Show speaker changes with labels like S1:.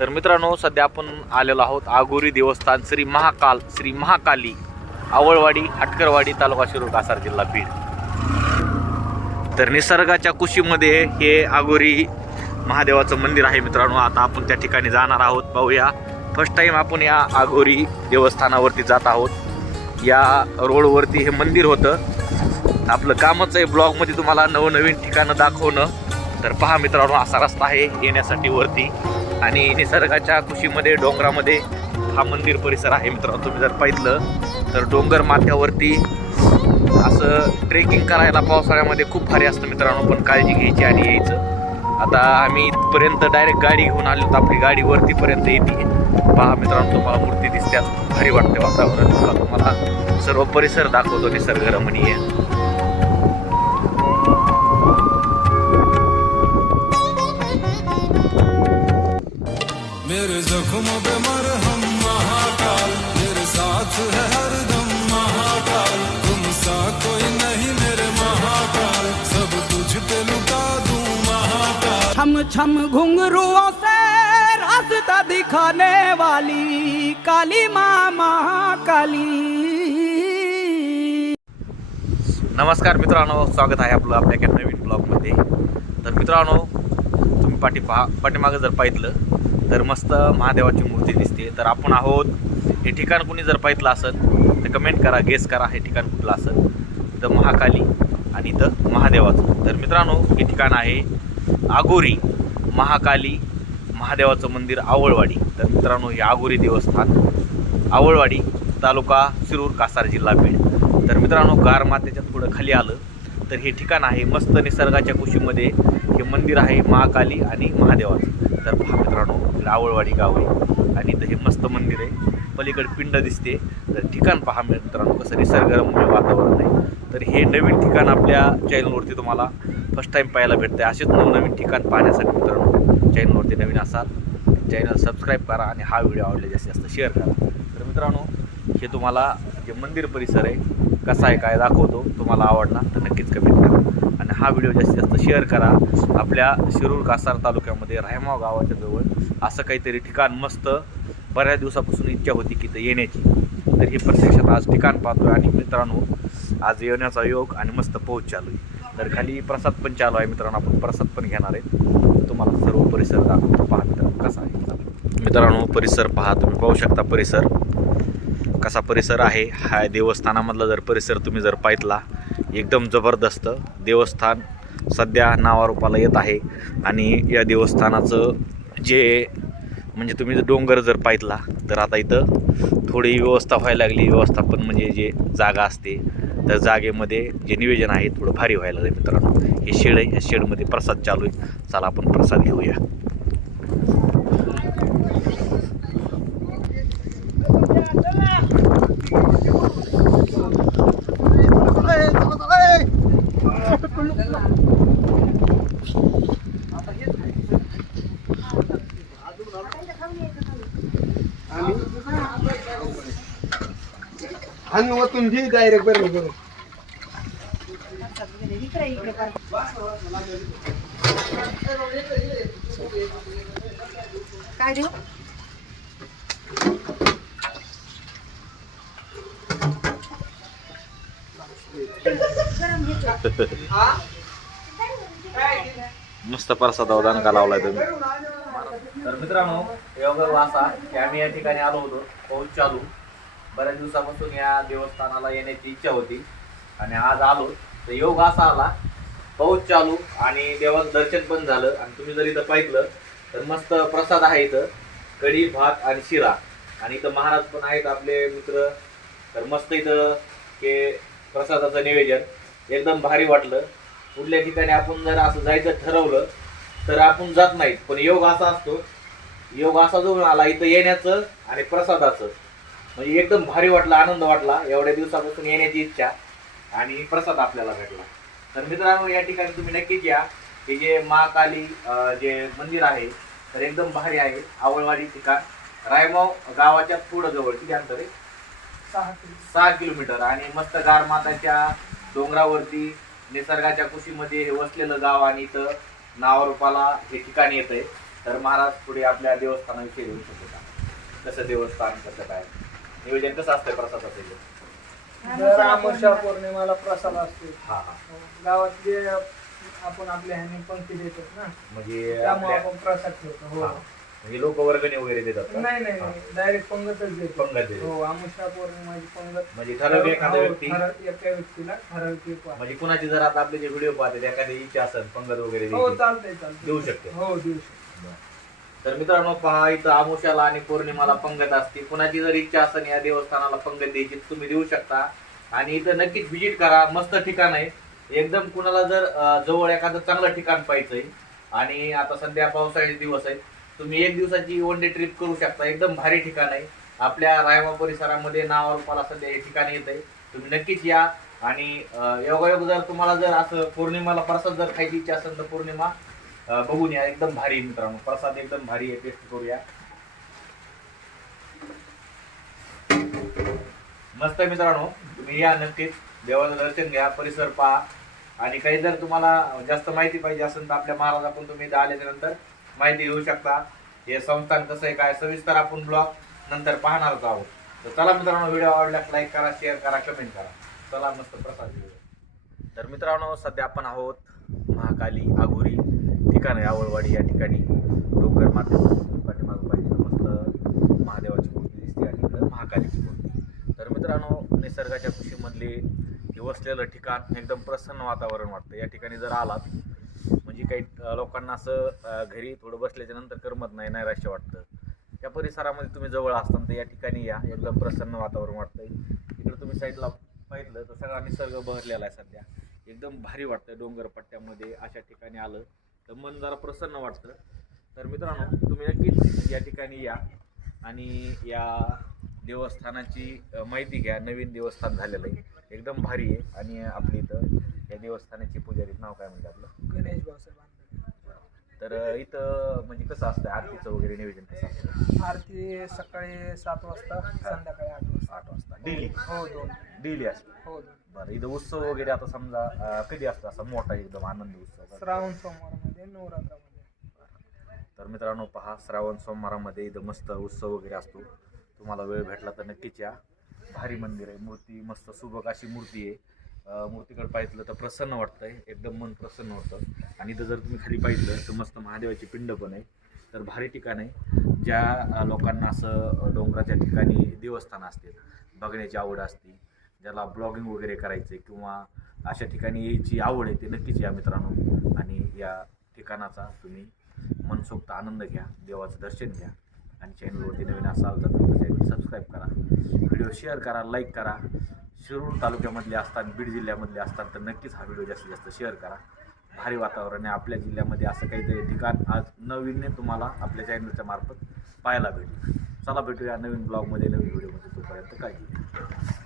S1: तर मित्रांनो सध्या आपण आलेलो आहोत आगोरी देवस्थान श्री महाकाल श्री महाकाली आवळवाडी हटकरवाडी तालुका शिरूर कासार जिल्हा बीड. तर निसर्गाच्या कुशीमध्ये हे आगोरी महादेवाचं मंदिर आहे मित्रांनो. आता आपण त्या ठिकाणी जाणार आहोत पाहूया. फर्स्ट टाईम आपण या आगोरी देवस्थानावरती जात आहोत. या रोडवरती हे मंदिर होतं. आपलं कामच आहे ब्लॉगमध्ये तुम्हाला नवनवीन ठिकाणं दाखवणं. तर पहा मित्रांनो असा रस्ता आहे येण्यासाठी वरती. आणि निसर्गाच्या कुशीमध्ये डोंगरामध्ये हा मंदिर परिसर आहे मित्रांनो. तुम्ही जर पाहिलं तर डोंगर माथ्यावरती असं ट्रेकिंग करायला पावसाळ्यामध्ये खूप भारी असतं मित्रांनो पण काळजी घ्यायची आणि यायचं. आता आम्ही इथपर्यंत डायरेक्ट गाडी घेऊन आलो तर आपली गाडी वरतीपर्यंत येते. पहा मित्रांनो तुम्हाला मूर्ती दिसत्यात भारी वाटते वातावरण. तुम्हाला सर्व परिसर दाखवतो निसर्गरमणीय.
S2: जख्म पे मरहम महाकाल मेरे साथ है हरदम महाकाल तुम सा कोई नहीं मेरे महाकाल सब तुझ पे लुटा दूं महाकाल
S3: छम छम घुंघरुओं से रास्ता दिखाने वाली काली माँ महाकाली
S1: नमस्कार मित्रांनो स्वागत आहे आपलं आपल्या एका नवीन ब्लॉगमध्ये तर मित्रांनो तुम्ही पाठी पहा पाठीमागं जर पाहितलं तर मस्त महादेवाची मूर्ती दिसते. तर आपण आहोत हे ठिकाण कुणी जर पाहितलं असेल तर कमेंट करा गेस करा हे ठिकाण कुठलं असेल. तर महाकाली आणि इथं महादेवाचं. तर मित्रांनो हे ठिकाण आहे आगोरी महाकाली महादेवाचं मंदिर आवळवाडी. तर मित्रांनो हे आगोरी देवस्थान आवळवाडी तालुका शिरूर कासार जिल्हा बीड. तर मित्रांनो गार मातेच्या थोडं खाली आलं. तर हे ठिकाण आहे मस्त निसर्गाच्या कुशीमध्ये. हे मंदिर आहे महाकाली आणि महादेवाचं. तर पहा मित्रांनो इकडे आवळवाडी गाव आहे आणि इथं हे मस्त मंदिर आहे. पलीकडे पिंड दिसते. तर ठिकाण पहा मित्रांनो कसं निसर्गरम्य वातावरण आहे. तर हे नवीन ठिकाण आपल्या चॅनलवरती तुम्हाला फर्स्ट टाईम पाहायला भेटतं आहे असेच नवनवीन ठिकाण पाहण्यासाठी मित्रांनो चॅनलवरती नवीन असाल चॅनल सबस्क्राईब करा आणि हा व्हिडिओ आवडला जास्तीत जास्त शेअर करा. तर मित्रांनो हे तुम्हाला जे मंदिर परिसर आहे कसा आहे काय दाखवतो तुम्हाला आवडला तर नक्कीच कमेंट करा. आणि हा व्हिडिओ जास्तीत जास्त शेअर करा. आपल्या शिरूर कासार तालुक्यामध्ये रायमाव गावाच्या जवळ असं काहीतरी ठिकाण मस्त बऱ्याच दिवसापासून इच्छा होती की ते येण्याची. तर हे प्रत्यक्षात आज ठिकाण पाहतोय आणि मित्रांनो आज येण्याचा योग आणि मस्त पोहोच चालू आहे. तर खाली प्रसाद पण चालू आहे मित्रांनो आपण प्रसाद पण घेणार आहेत तुम्हाला सर्व परिसर दाखवतो. पहा मित्रांनो कसा आहे? मित्रांनो परिसर पहा तुम्ही पाहू शकता परिसर. कसा परिसर आहे? हा देवस्थानामधला जर परिसर तुम्ही जर पाहितला एकदम जबरदस्त देवस्थान सध्या नावारूपाला येत आहे. आणि या देवस्थानाचं जे म्हणजे तुम्ही जर डोंगर जर पाहितला तर आता इथं थोडी व्यवस्था व्हायला लागली. व्यवस्थापन म्हणजे जे जागा असते तर जागेमध्ये जे नियोजन आहे थोडं भारी व्हायला लागलं मित्रांनो. हे शेड आहे. या शेडमध्ये प्रसाद चालू आहे. चला आपण प्रसाद घेऊया.
S4: आणि वतून घे डायरेक्ट बरं बरं
S5: काय देऊ?
S1: मस्त प्रसादावर दणका लावलाय तुम्ही. तर मित्रांनो योग असा की आम्ही या ठिकाणी आलो होतो पाऊस चालू. बऱ्याच दिवसापासून या देवस्थानाला येण्याची इच्छा होती आणि आज आलो. तर योग असा आला पाऊस चालू आणि देवाचं दर्शन पण झालं आणि तुम्ही जर इथं पाहिलं तर मस्त प्रसाद आहे इथं. कढी भात आणि शिरा. आणि इथं महाराज पण आहेत आपले मित्र. तर मस्त इथं ते प्रसादाचं निवेदन एकदम भारी वाटलं. कुठल्या ठिकाणी आपण जर असं जायचं ठरवलं तर आपण जात नाहीत. पण योग असा असतो. योग असा जो आला इथं येण्याचं आणि प्रसादाचं. म्हणजे एकदम भारी वाटला आनंद वाटला एवढ्या दिवसापासून येण्याची इच्छा आणि प्रसाद आपल्याला भेटला. तर मित्रांनो या ठिकाणी तुम्ही नक्कीच या. हे जे महाकाली जे मंदिर आहे तर एकदम भारी आहे. आवळवाडी ठिकाण. रायमाव गावाच्या पुढं जवळ किती अंतर आहे? सहा किलोमीटर. आणि मस्त गार माताच्या डोंगरावरती निसर्गाच्या कुशीमध्ये हे वसलेलं गाव आणि इथं नावारूपाला हे ठिकाण येत आहे तर महाराज पुढे आपल्या देवस्थानाविषयी देऊ शकतो का? कसं देवस्थान कसं काय? नियोजन कसं प्रसादाचं इथं?
S4: दर अमावस्या पौर्णिमाला प्रसाद असतो
S1: हा हा.
S4: गावात जे आपण आपल्या ह्याने पंक्ती देतात ना.
S1: म्हणजे
S4: त्यामुळे
S1: आपल्या-
S4: आपण प्रसाद ठेवतो हो.
S1: हा. म्हणजे लोक वर्गणी वगैरे देतात का?
S4: नाही नाही
S1: हा.
S4: डायरेक्ट पंगतच देतो
S1: पंगत.
S4: हो अमावस्या पौर्णिमाची पंगत.
S1: म्हणजे ठराविक एखादा
S4: हो,
S1: व्यक्ती
S4: एका व्यक्तीला ठराविक एक वार.
S1: म्हणजे कुणाची जर आता आपले जे व्हिडिओ पाहते एखादी इच्छा असेल पंगत वगैरे
S4: हो
S1: द्यायची,
S4: चालतंय चालतंय.
S1: देऊ शकते.
S4: हो देऊ शकते.
S1: तर मित्रांनो पहा इथं आमुष्याला आणि पौर्णिमाला पंगत असते. कुणाची जर इच्छा असेल या देवस्थानाला पंगत द्यायची तुम्ही देऊ शकता. आणि इथं नक्कीच व्हिजिट करा मस्त ठिकाण आहे. एकदम कुणाला जर जवळ एखादं चांगलं ठिकाण पाहिजे आणि आता सध्या पावसाळ्याचे दिवस आहे तुम्ही एक दिवसाची वन डे ट्रिप करू शकता. एकदम भारी ठिकाण आहे. आपल्या रायमा परिसरामध्ये नावारूपाला सध्या हे ठिकाण येत आहे. तुम्ही नक्कीच या. आणि योगायोग जर तुम्हाला जर असं पौर्णिमाला प्रसाद जर खायची इच्छा असेल तर पौर्णिमा बघून या एकदम भारी मित्रांनो. प्रसाद एकदम भारी आहे टेस्ट करूया. मस्त आहे मित्रांनो. तुम्ही या नक्कीच. देवाचं दर्शन घ्या परिसर पहा. आणि काही जर तुम्हाला जास्त माहिती पाहिजे असेल तर आपल्या महाराजाकडून तुम्ही इथं आल्याच्यानंतर माहिती घेऊ शकता. हे संस्थान कसं आहे काय सविस्तर आपण ब्लॉग नंतर पाहणारच आहोत. तर चला मित्रांनो व्हिडिओ आवडल्यास लाईक करा शेअर करा कमेंट करा. चला मस्त प्रसाद तर मित्रांनो सध्या आपण आहोत महाकाली आगोरी. ठिकाण आहे आवळवाडी या ठिकाणी डोंगर माते पाठीमागं पाहिजे. मस्त महादेवाची मूर्ती दिसते आणि इकडं महाकालीची मूर्ती. तर मित्रांनो निसर्गाच्या खुशीमधले हे वसलेलं ठिकाण एकदम प्रसन्न वातावरण वाटतं. या ठिकाणी जर आलात म्हणजे काही लोकांना असं घरी थोडं बसल्याच्या नंतर करमत नाही नैराश्य वाटतं. त्या परिसरामध्ये तुम्ही जवळ असताना तर या ठिकाणी या एकदम प्रसन्न वातावरण वाटतंय. इकडं तुम्ही साईडला पाहिलं तर सगळा निसर्ग बहरलेला आहे सध्या. एकदम भारी वाटतं डोंगर पट्ट्यामध्ये अशा ठिकाणी आलं. तर मन जरा प्रसन्न वाटतं. तर मित्रांनो तुम्ही नक्कीच या ठिकाणी या आणि या देवस्थानाची माहिती घ्या. नवीन देवस्थान झालेलं आहे. एकदम भारी आहे. आणि आपली इथं या देवस्थानाची पुजारी नाव काय म्हणजे आपलं?
S4: गणेश भाऊसाहेब.
S1: तर इथं म्हणजे कसं असतं? आरतीचं वगैरे नियोजन कसं असतं?
S4: आरती सकाळी सात वाजता संध्याकाळी आठ वाजता
S1: आठ वाजता. डेली?
S4: हो दोन.
S1: डेली असतं.
S4: हो दोन.
S1: बरं इथं उत्सव वगैरे आता समजा अ, कधी असतो असा मोठा एकदम आनंदी उत्सव?
S4: श्रावण सोमवारमध्ये नवरात्रामध्ये.
S1: तर मित्रांनो पहा श्रावण सोमवारामध्ये इथं मस्त उत्सव वगैरे असतो. तुम्हाला वेळ भेटला तर नक्कीच या. भारी मंदिर आहे मूर्ती मस्त सुबक अशी मूर्ती आहे. अं, मूर्तीकडे पाहिलं तर प्रसन्न वाटतंय एकदम मन प्रसन्न होतं. आणि इथं जर तुम्ही खाली पाहिलं तर मस्त महादेवाची पिंड पण आहे. तर भारी ठिकाण आहे. ज्या अं, लोकांना असं अं, डोंगराच्या ठिकाणी देवस्थान असतील बघण्याची आवड असते ज्याला ब्लॉगिंग वगैरे करायचे किंवा अशा ठिकाणी यायची आवड आहे ते नक्कीच या मित्रांनो. आणि या ठिकाणाचा तुम्ही मनसोक्त आनंद घ्या देवाचं दर्शन घ्या. आणि चॅनलवरती नवीन असाल तर तुमचं चॅनल सबस्क्राईब करा. व्हिडिओ शेअर करा लाईक करा. शिरूर तालुक्यामधले असतात बीड जिल्ह्यामधले असतात तर नक्कीच हा व्हिडिओ जास्तीत जास्त शेअर करा. भारी वातावरण आहे. आपल्या जिल्ह्यामध्ये असं काहीतरी ठिकाण आज नवीनने तुम्हाला आपल्या चॅनलच्या मार्फत पाहायला भेटेल. चला भेटूया नवीन ब्लॉगमध्ये नवीन व्हिडिओमध्ये तोपर्यंत काळजी घ्या.